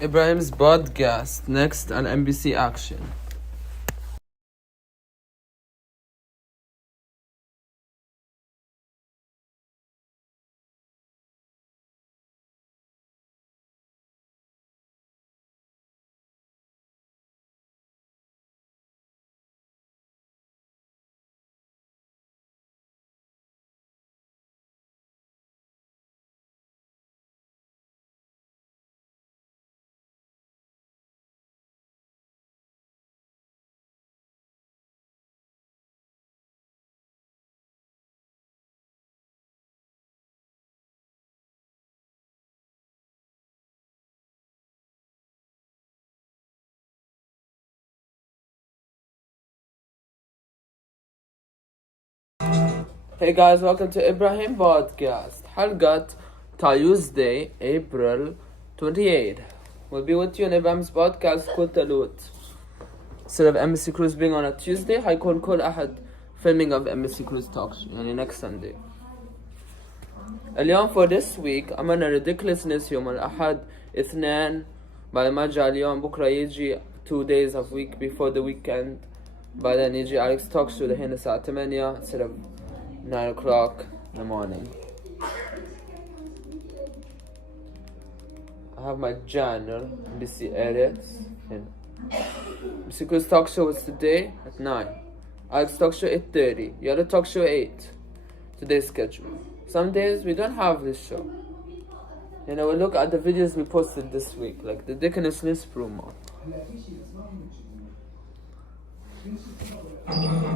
Ibrahim's podcast next on NBC Action. Hey guys, welcome to Ibrahim podcast. حلقة Tuesday, April 28. We'll be with you on Ibrahim's podcast كل تلوت. Instead of embassy cruise being on a Tuesday, هيكون كل أحد filming of embassy cruise talks يعني next Sunday. اليوم for this week عملنا ridiculousness يوم الأحد اثنين بعد ما جاء اليوم بكرة يجي 2 days of week before the weekend بعدين يجي Alex talk show الحين الساعة 8 instead of 9 o'clock in the morning. I have my journal, NBC edits. NBC Cruise talk show is today at 9. Alex talk show 8:30. The other talk show 8. Today's schedule. Some days we don't have this show. You know, we look at the videos we posted this week, like the ridiculousness promo.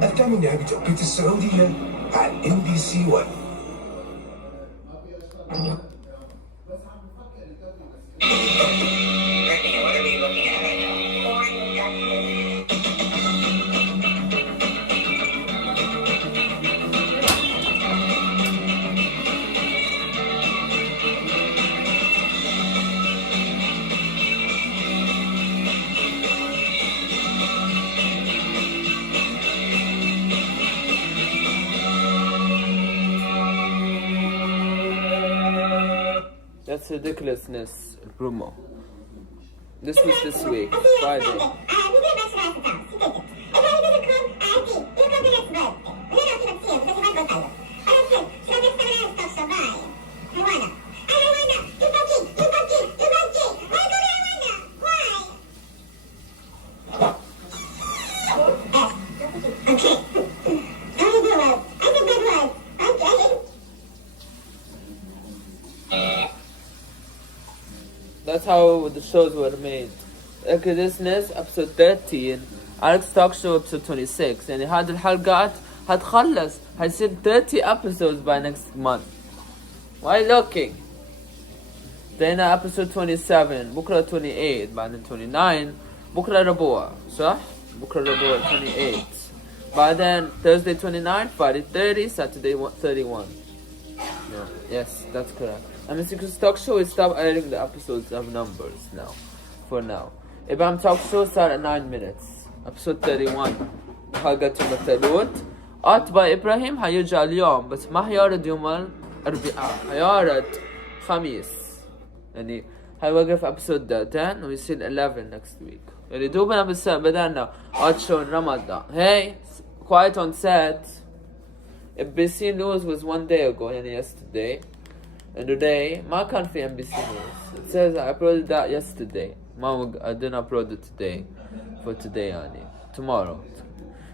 الثامنة بتوقيت السعودية على NBC 1. That's ridiculousness promo. This was this week, Friday. That's how the shows were made. Ridiculousness episode 13, Alex talk show episode 26. يعني هذه الحلقات هتخلص هيصير 30 episodes by next month. Why looking? دينا episode 27 بكرة 28 بعدين 29 بكرة ربوع صح؟ بكرة ربوع 28 بعدين Thursday 29 Friday 30 Saturday 31. No, yes, that's correct. And Mr. Chris Talk Show is stop editing the episodes of numbers now. For now. Ibrahim Talk Show start at 9 minutes. Episode 31. حلقة الثلاث. by Ibrahim هيرجع اليوم بس ما هيارد يوم الأربعاء. هيارد خميس. يعني هيوقف episode 10 ويصير 11 next week. يعني دوبنا بدأنا show in Ramadan. Hey, quiet on set. NBC News was 1 day ago, يعني yesterday. And today, ما كان في NBC News. It says I uploaded that yesterday. I didn't upload it today. For today, يعني. Tomorrow.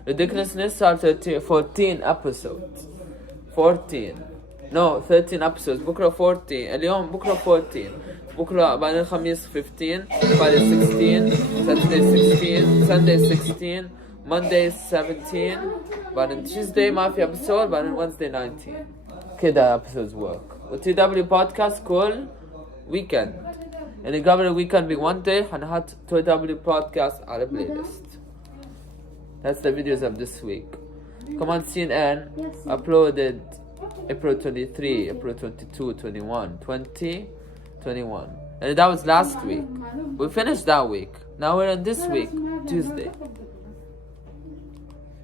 Ridiculousness are 14 episodes. 14. No, 13 episodes. بكرة 14. اليوم بكرة 14. بكرة بعدين الخميس 15. Friday 16. Saturday 16. Sunday 16. Monday 17. بعدين Tuesday ما في episode. بعدين Wednesday 19. كده episodes work. وTW podcast كل weekend. يعني قبل الويكند ب 1 day هنحط TW podcast على playlist. That's the videos of this week. Come on, CNN uploaded April 23, April 22, 21, 20, 21. And that was last week. We finished that week. Now we're in this week, Tuesday.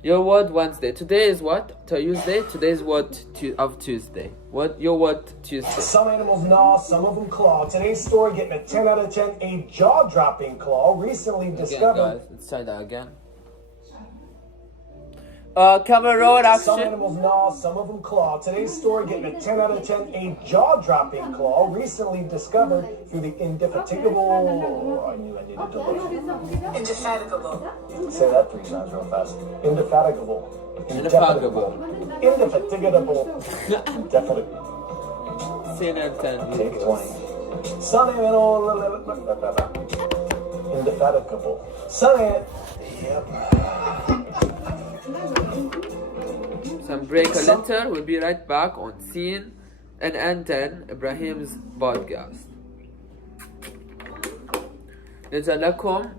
Your word Wednesday. Today is what? Tuesday? Today is what of Tuesday. What your word Tuesday? Some animals gnaw, some of them claw. Today's story getting a 10 out of 10. A jaw-dropping claw recently discovered. Again, guys, let's try that again. Camera roll Some action. animals gnaw, some of them claw. Today's story getting a 10 out of 10. A jaw-dropping claw recently discovered through the indefatigable. I knew I needed to look. Indefatigable. Say that 3 times real fast. Indefatigable. Indefatigable. Indefatigable. Indefatigable. CNN 10. Take 20. Some animal. Indefatigable. Some animal. Yep. Some break a little. We'll be right back on CNN 10 Ibrahim's podcast. نرجع لكم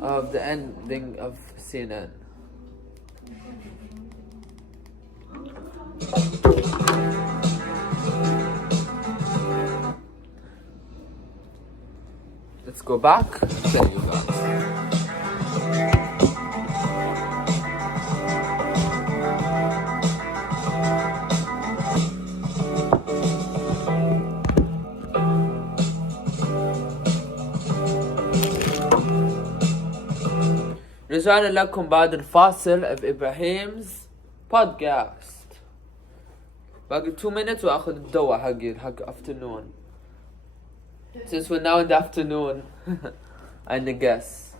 of the ending of CNN. Let's go back. There you go. رجعنا لكم بعد الفاصل of Ibrahim's podcast. باقي 2 minutes واخذ الدواء حق afternoon. Since we're now in the afternoon, I guess.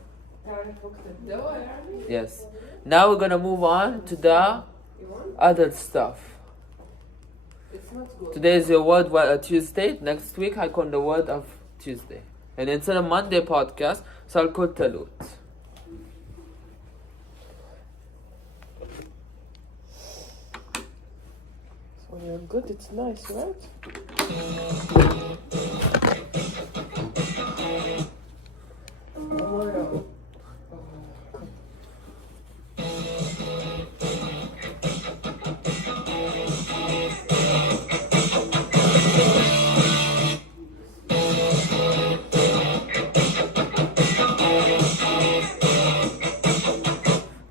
Yes. Now we're gonna move on to the other stuff. Today is your word Tuesday. Next week I call the word of Tuesday. And instead of Monday podcast, so I'll call Talut. When you're good, it's nice, right?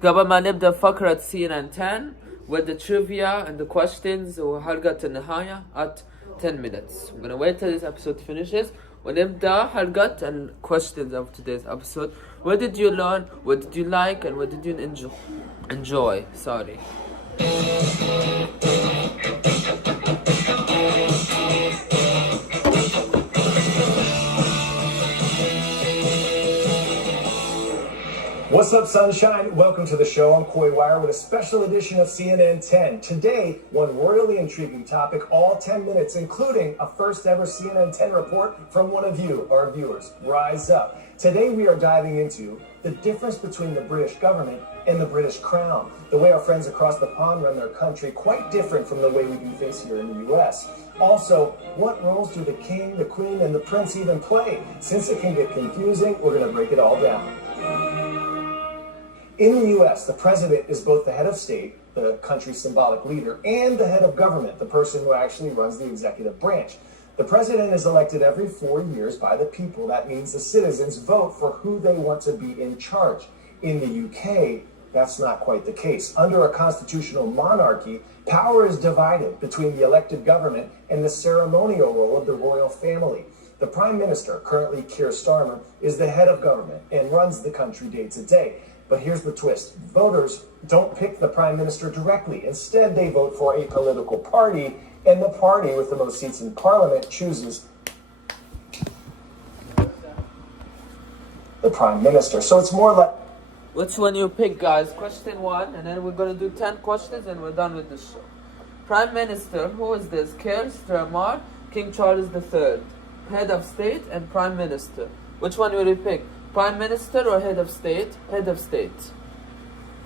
قبل ما نبدأ فقرة CNN 10 with the trivia and the questions وحلقة النهاية at 10 minutes. I'm gonna wait till this episode finishes ونبدأ حلقة and questions of today's episode. What did you learn? What did you like? And what did you enjoy? Sorry. What's up, sunshine? Welcome to the show. I'm Coy Wire with a special edition of CNN 10. Today, one royally intriguing topic, all 10 minutes, including a first ever CNN 10 report from one of you, our viewers. Rise up. Today, we are diving into the difference between the British government and the British crown. The way our friends across the pond run their country, quite different from the way we do things here in the U.S. Also, what roles do the king, the queen, and the prince even play? Since it can get confusing, we're going to break it all down. In the U.S., the president is both the head of state, the country's symbolic leader, and the head of government, the person who actually runs the executive branch. The president is elected every 4 years by the people. That means the citizens vote for who they want to be in charge. In the UK, that's not quite the case. Under a constitutional monarchy, power is divided between the elected government and the ceremonial role of the royal family. The prime minister, currently Keir Starmer, is the head of government and runs the country day to day. But here's the twist. Voters don't pick the prime minister directly. Instead, they vote for a political party, and the party with the most seats in parliament chooses the prime minister. So it's more like... Which one you pick, guys? Question 1, and then we're gonna do 10 questions and we're done with the show. Prime Minister, who is this? Keir Starmer, King Charles III, head of state and prime minister. Which one will you pick? Prime Minister or head of state? Head of state.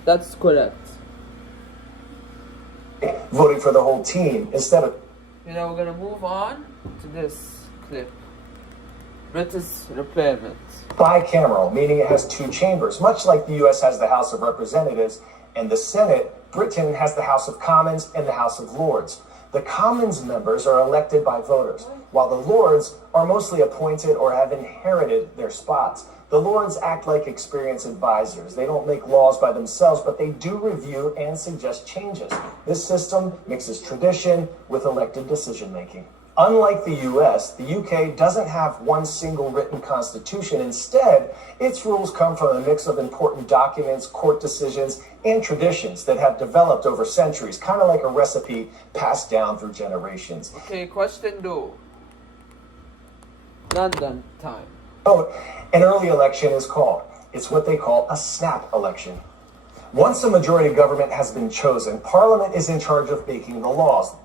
That's correct. voting for the whole team instead of... You know, we're gonna move on to this clip. British Parliament. Bicameral, meaning it has 2 chambers. Much like the U.S. has the House of Representatives and the Senate, Britain has the House of Commons and the House of Lords. The Commons members are elected by voters, while the Lords are mostly appointed or have inherited their spots. The Lords act like experienced advisors. They don't make laws by themselves, but they do review and suggest changes. This system mixes tradition with elected decision-making. Unlike the US, the UK doesn't have one single written constitution. Instead, its rules come from a mix of important documents, court decisions, and traditions that have developed over centuries, kind of like a recipe passed down through generations. Okay, question 2. London time. An early election is called. It's what they call a snap election. Once a majority government has been chosen, Parliament is in charge of making the laws.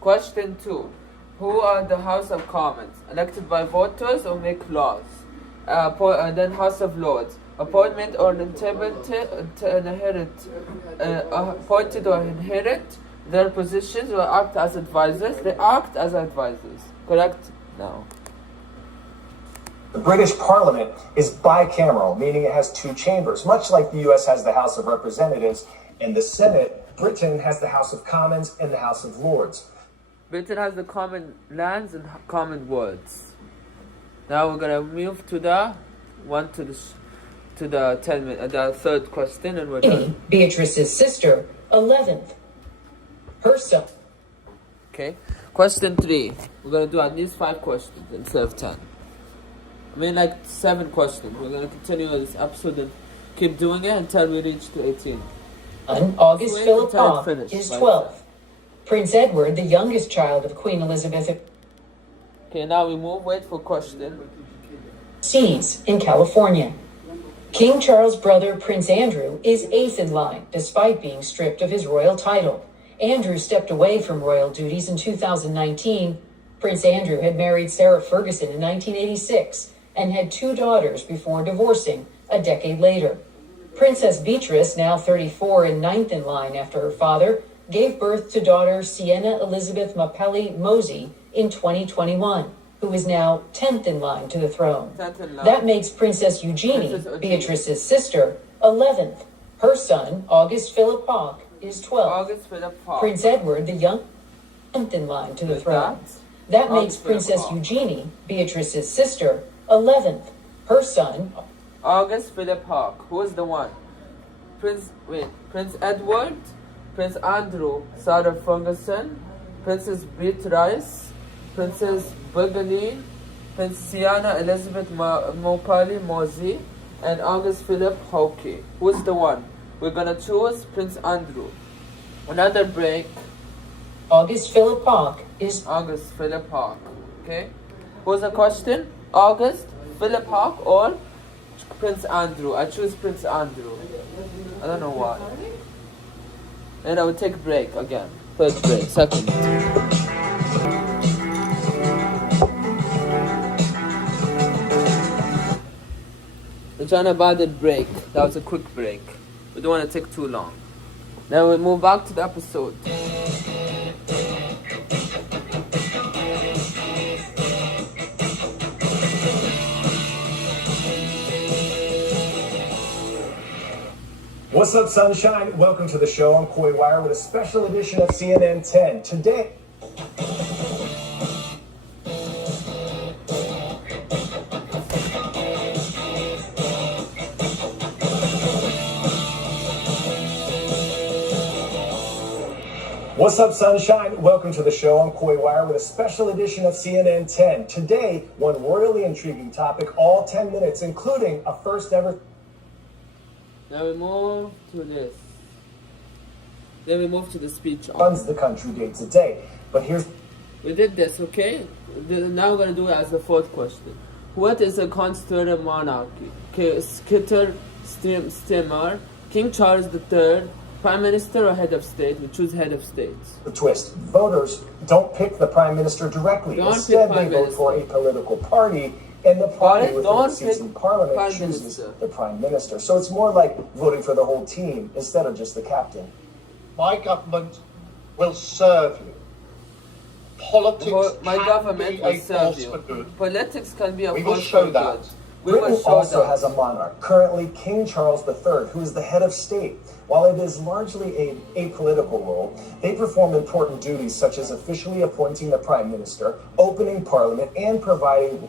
Question 2. Who are the House of Commons? Elected by voters or make laws? Then House of Lords. Appointment or appointed or inherit their positions or act as advisors. They act as advisors. Correct? No. The British Parliament is bicameral, meaning it has two chambers. Much like the US has the House of Representatives and the Senate, Britain has the House of Commons and the House of Lords. Britain has the common lands and common words. Now we're gonna move to the the third question, and we're done. Beatrice's sister, 11th. Her son. Okay. Question 3. We're gonna do at least 5 questions instead of 10. I mean, like 7 questions. We're gonna continue this episode and keep doing it until we reach to 18. August Philip Hawke is 12th. Prince Edward, the youngest child of Queen Elizabeth. Okay, now we move. Wait for question. Sees in California. King Charles' brother, Prince Andrew, is 8th in line, despite being stripped of his royal title. Andrew stepped away from royal duties in 2019. Prince Andrew had married Sarah Ferguson in 1986 and had 2 daughters before divorcing a decade later. Princess Beatrice, now 34 and 9th in line after her father, gave birth to daughter Sienna Elizabeth Mapelli Mosey in 2021, who is now 10th in line to the throne. That makes Princess Eugenie, Beatrice's sister, 11th. Her son, August Philip Hawke, is 12th. August Philip Hawke. Prince Edward, the young, 10th in line to the throne. That makes Princess Eugenie, Beatrice's sister, 11th. Her son, August Philip Hawke. Who is the one? Prince Edward, Prince Andrew, Sarah Ferguson, Princess Beatrice, Princess Bergeline, Princess Sienna Elizabeth Mopali Mosey, and August Philip Hawke. Who is the one? We're gonna choose Prince Andrew. Another break. August Philip Hawke is August Philip Hawke. Okay? Who's the question? August Philip Hawke or Prince Andrew? I choose Prince Andrew. I don't know why. And I will take a break again. First break, second. We're trying about the break. That was a quick break. We don't want to take too long. Then we move back to the episode. What's up, sunshine? Welcome to the show. I'm Coy Wire with a special edition of CNN 10. Today, what's up, sunshine? Welcome to the show. I'm Coy Wire with a special edition of CNN 10. Today, one royally intriguing topic, all 10 minutes, including a first ever. Now we move to this. Then we move to the speech. Runs the country day to day. But here's. We did this, okay? Now we're going to do it as the fourth question. What is a constitutional monarchy? Skitter, Stimmer, King Charles III, Prime Minister or Head of State? We choose Head of State. The twist. Voters don't pick the Prime Minister directly. Instead, they vote for a political party. And the party with the seats in Parliament chooses the Prime Minister. So it's more like voting for the whole team instead of just the captain. My government will serve you. Politics My can government be will a serve force you. for good. Politics can be a We will force show for that good. We will Britain show also that. has a monarch, currently King Charles III, who is the head of state. While it is largely an apolitical role, they perform important duties such as officially appointing the Prime Minister, opening Parliament, and providing...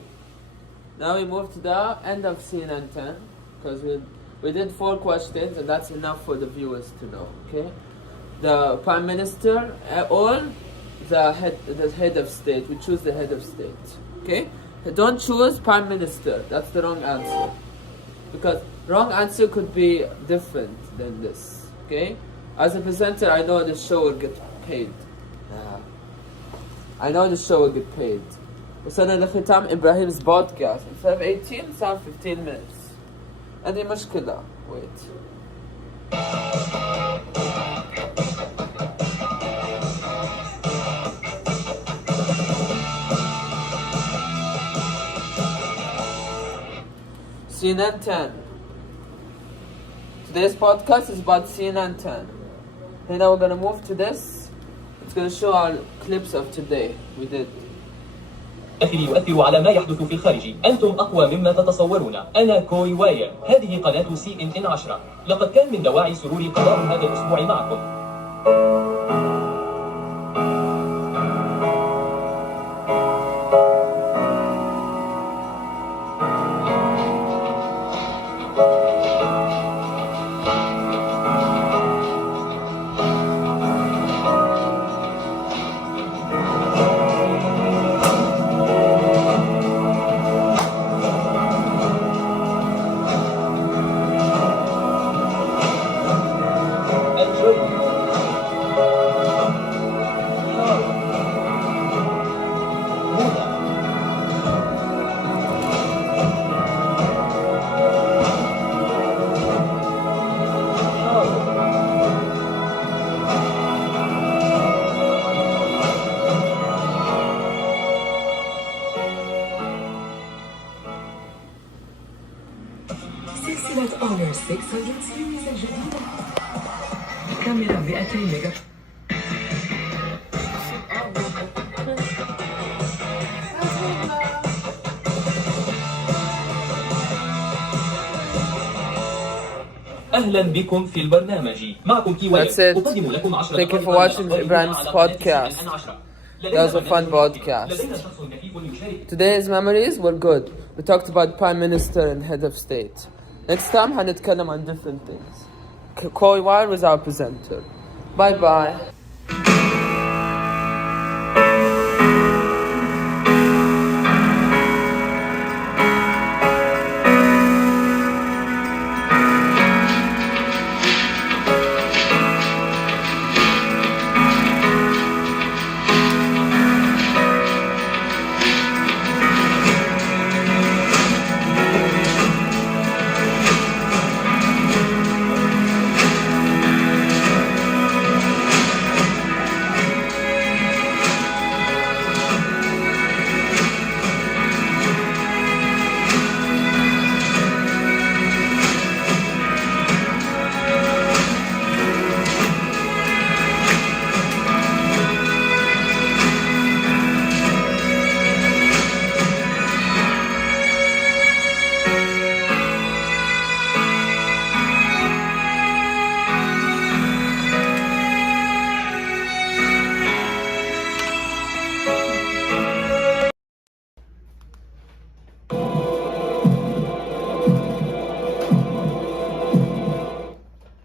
Now we move to the end of CNN 10, because we did 4 questions, and that's enough for the viewers to know, okay? The Prime Minister, or the head of state. We choose the head of state, okay? Don't choose Prime Minister. That's the wrong answer. Because wrong answer could be different than this, okay? As a presenter, I know the show will get paid. I know the show will get paid. وصلنا لختام إبراهيم's podcast. Instead of 18, it's now 15 minutes. عندي مشكلة. Wait. CNN 10. Today's podcast is about CNN 10. And now we're gonna move to this. It's gonna show our clips of today. We did. الداخل يؤثر على ما يحدث في الخارج. أنتم أقوى مما تتصورون. أنا كوي واير. هذه قناة CNN 10. لقد كان من دواعي سروري قضاء هذا الأسبوع معكم. سلسلة Honor 600 سيريز الجديدة. كاميرا 200 ميجا. أهلا بكم في البرنامج. معكم كي واير. That's it. أقدم لكم 10 Thank you for watching Ibrahim's podcast. That was a fun podcast. Today's memories were good. We talked about Prime Minister and Head of State. Next time, هنتكلم on different things. Koi Wire was our presenter. Bye bye.